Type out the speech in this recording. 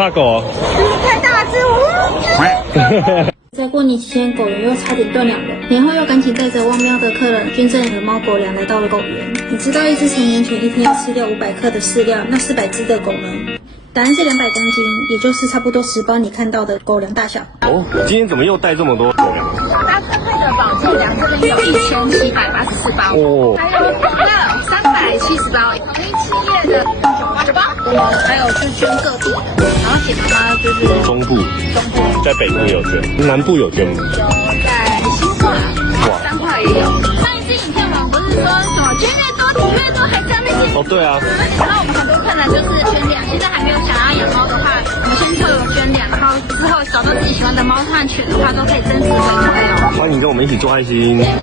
怕狗哦。太大只，我。在过年期间，狗园又差点断粮了。年后又赶紧带着汪喵的客人捐赠的猫狗粮来到了狗园。你知道一只成年犬一天要吃掉500克的饲料，那400只的狗呢？答案是200公斤，也就是差不多10包你看到的狗粮大小。哦，今天怎么又带这么多狗粮？它分配的保健粮这边有1784包，哦，还有370包，同一企业的9包，我们还有是捐各地的，然后姐妈妈就是中部，在北部有捐，南部有捐吗？有在新化、彰化也有。上一支影片我们不是说什么捐越多体越多，还加那些？哦，对啊。然后我们很多客人就是捐粮，现在还没有想要养猫的话，我们先特有捐粮，然后之后找到自己喜欢的猫和犬的话，都可以真实回馈哦。欢迎跟我们一起做爱心。